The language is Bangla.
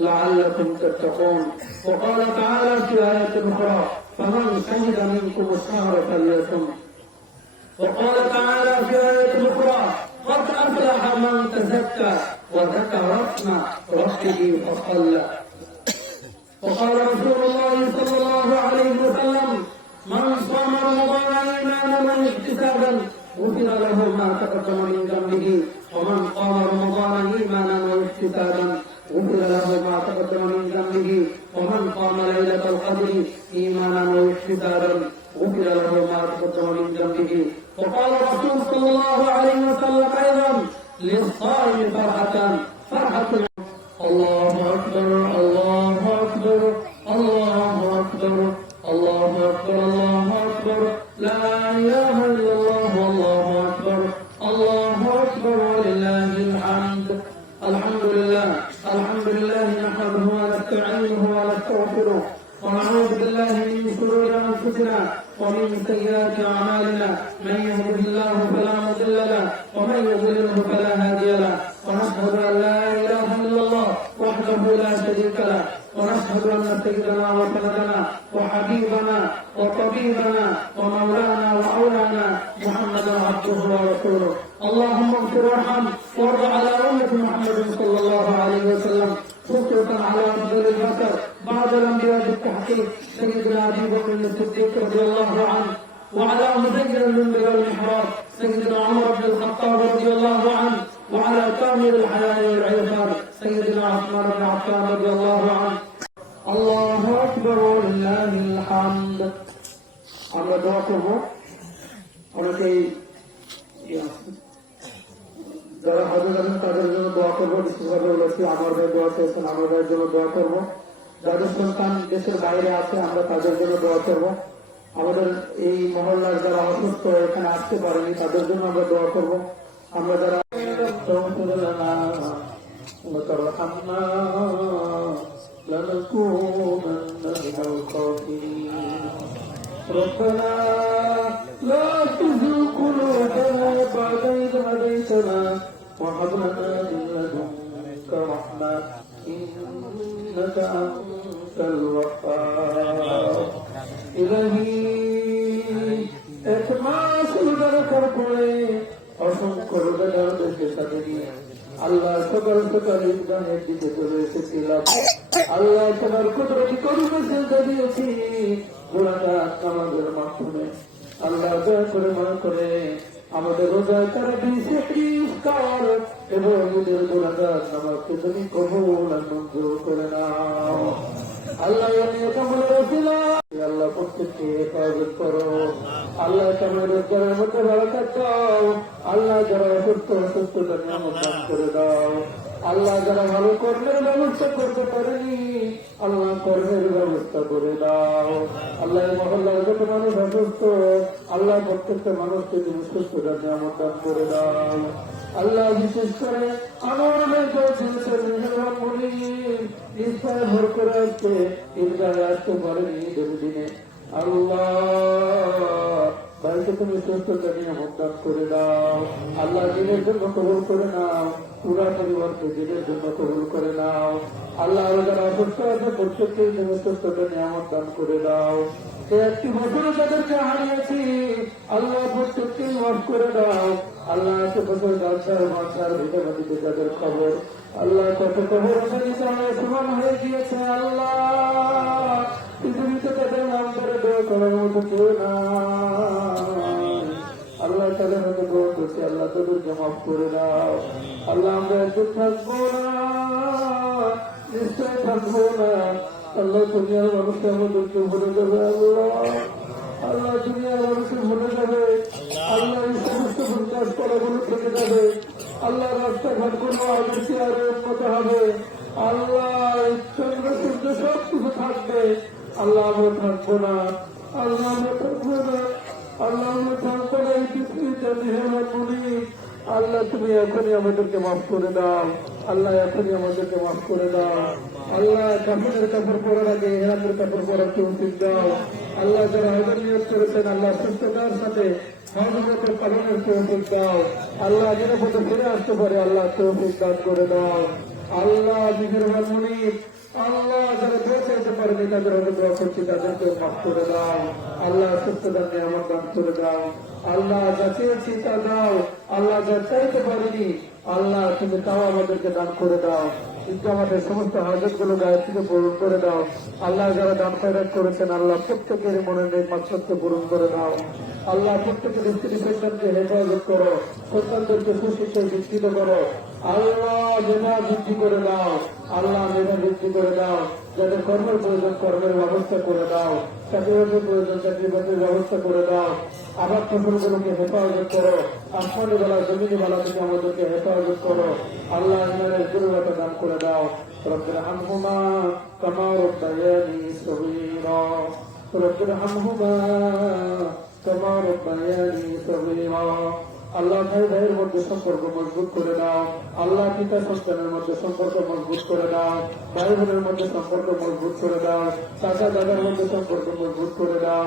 لعلكم تتقون. وقال تعالى في آية أخرى فمن شهد منكم الشهر فليصم. وقال تعالى في آية أخرى قد أفلح من تزكى وذكر اسم ربه فصلى. وقال رسول الله صلى الله عليه وسلم من صام رمضان إيمانا واحتسابا غفر له ما تقدم من ذنبه ومن قام رمضان إيمانا واحتسابا غفر له ما تقدم من ذنبه ومن قام ليلة القدر إيمانا واحتسابا غفر له ما تقدم من ذنبه. وقال الرسول صلى الله عليه وسلم أيضا للصائم فرحة الله أكبر الله أكبر الله أكبر الله أكبر الله أكبر لا إله إلا الله والله أكبر الله أكبر ولله الحمد. الحمد لله نحمده ونستعينه ونستغفره ونعوذ بالله من شرور أنفسنا ومن سيئات أعمالنا من يهده الله فلا مضل له ومن يضلله فلا هادي له ونشهد أن لا إله إلا الله وحده لا شريك له ونشهد أن سيدنا وسندنا وحبيبنا وطبيبنا ومولانا وأولانا محمدا عبده ورسوله. اللهم اغفر وارحم وارض على أمة محمد صلى الله عليه وسلم خصوصا على أفضل البشر بعد الأنبياء بالتحقيق سيدنا أبي بكر الصديق رضي الله عنه وعلى مزين المنبر والمحراب سيدنا عمر بن الخطاب رضي الله عنه وعلى كامل الحياة والعرفان سيدنا عثمان بن عفان رضي الله عنه. الله أكبر ولله الحمد. আমরা দোয়া করব অনেকেই যারা হাজির আছেন তাদের জন্য দোয়া করবো। বিশেষভাবে বলেছি আমার ভাই দোয়া চেয়েছেন, আমার ভাইয়ের জন্য দোয়া করবো। যাদের সন্তান দেশের বাইরে আছে আমরা তাদের জন্য দোয়া করবো। আমাদের এই মহল্লার যারা অসুস্থ এখানে আসতে পারেনি তাদের জন্য আমরা দোয়া করবো। আমরা যারা ربنا لا تزغ قلوبنا بعد إذ هديتنا وهب لنا من لدنك رحمة إنك أنت الوهاب. إلهي এক মাস দরকার পড়ে অসংখ্য রোজাদার দেশে সাথে নিয়ে আল্লাহ সকাল সকাল ঈদগাহের দিকে চলে এসেছিলাম। আল্লাহ তোমার কুদরতি করুণা সেজদা দিয়েছি গুনাহগার আমাদের মাধ্যমে। আল্লাহ দয়া করে মনে করে আমাদের রোজা তারা ইফতার এবং ঈদের গুনাহগার নামাজকে তুমি কবুল আর মঞ্জুর করে নাও। আল্লাহ আল্লাহ প্রত্যেককে হেফাজত করো। আল্লাহ তোমার রোজগারের মধ্যে বারাকাত দাও। আল্লাহ যারা অসুস্থতা নিয়ামত দান করে দাও। আল্লাহ যারা ভালো কর্মের ব্যবস্থা করতে পারেনি আল্লাহ কর্মের ব্যবস্থা করে দাও। আল্লাহ মহল্লার যত মানুষ অসুস্থ আল্লাহ প্রত্যেকটা মানুষকে তুমি সুস্থতা নিয়ামত দান করে দাও। আল্লাহ বিশেষ করে আমার ইচ্ছায় ভর করে আসতে ঈদগাহে আসতে পারেনি ঈদের দিনে আল্লাহ বাড়িতে তুমি সুস্থতা নিয়ামত দান করে দাও। আল্লাহ দিনের জন্য কবুল করে নাও। পুরা পরিবারকে দিনের জন্য কবুল করে নাও। আল্লাহ যারা অসুস্থ আছে প্রত্যেককেই তুমি সুস্থতা নিয়ামত দান করে দাও। একটি বছর তাদেরকে হারিয়েছি আল্লাহ প্রত্যেককেই মাফ করে দাও। আল্লাহ একটি বছর গাছার মাছার ভিটামাটিতে তাদের খবর আল্লাহ কত খবর সমান হয়ে গিয়েছে। আল্লাহ পৃথিবীতে তাদের নাম ধরে দোয়া করার মতো কেউ না। আল্লাহ তাদের মতো দোয়া করছি আল্লাহ তাদেরকে মাফ করে দাও। আল্লাহ আমরা একটু থাকবো না, নিশ্চয় থাকবো না। আল্লাহ দুনিয়ার মানুষকে আমাদেরকে ভুলে যাবে। আল্লাহ দুনিয়ার মানুষকে ভুলে যাবে। আল্লাহ এই সমস্ত কাজ করাগুলো থেকে যাবে। আল্লাহ রাস্তাঘাট গুলো আগের চেয়ারে উন্নত হবে। আল্লাহ চন্দ্র সূর্য সব কিছু থাকবে। আল্লাহ আমরা থাকবো না। আল্লাহ আমরা থাকবো না। আল্লাহ আমরা থাকবো না। এই পৃথিবীতে মেহমান বলি আল্লাহ তুমি এখনই আমাদেরকে মাফ করে দাও। আল্লাহ এখনই আমাদেরকে মাফ করে দাও। আল্লাহ কাপড়ের কাপড় পরার আগে হেরাতের কাপড় পরার তৌফিক দাও। আল্লাহ যারা হজের নিয়োগ করেছেন আল্লাহ সুস্থতার সাথে হজরতের পালনের তৌফিক দাও। আল্লাহ নিরাপদে ফিরে আসতে পারে আল্লাহ তৌফিক দান করে দাও। আল্লাহ নিজের মুনিব আল্লাহ যারা দোয়া চাইতে পারেনি তাদের হয়তো দোয়া করছি তাদেরকে মাফ করে দাও আল্লাহ সুস্থতার নিয়ামত দান করে দাও আল্লাহ যা চেয়েছি তা দাও আল্লাহ যা চাইতে পারিনি আল্লাহ তুমি তাও আমাদেরকে দান করে দাও কিন্তু আমাদের সমস্ত হাজত গুলো গায়ের থেকে পূরণ করে দাও আল্লাহ যারা দান খয়রাত করেছেন আল্লাহ প্রত্যেকের মনের একমাত্রকে পূরণ করে দাও আল্লাহ প্রত্যেকের স্ত্রী সন্তানকে হেফাজত করো সন্তানদেরকে সুশিক্ষায় শিক্ষিত করো আল্লাহ মেধা বৃদ্ধি করে দাও আল্লাহ মেধা বৃদ্ধি করে দাও যাদের কর্মের প্রয়োজন কর্মের ব্যবস্থা করে দাও চাকরিবাসের প্রয়োজন চাকরিবাসের ব্যবস্থা করে দাও আবার ফসলগুলোকে হেফাজত করো আসমানি বেলা জমিনি বেলা থেকে আমাদেরকে হেফাজত করো আল্লাহ ইমানের গুরুবাটা দান করে দাও রব্বির হামহুমা কামা রব্বায়ানি সগীরা রব্বির হামহুমা কামা রব্বায়ানি সগীরা আল্লাহ ভাই ভাইয়ের মধ্যে সম্পর্ক মজবুত করে দাও আল্লাহ পিতা সন্তানের মধ্যে সম্পর্ক মজবুত করে দাও ভাই বোনের মধ্যে সম্পর্ক মজবুত করে দাও চাচা দাদার মধ্যে সম্পর্ক মজবুত করে দাও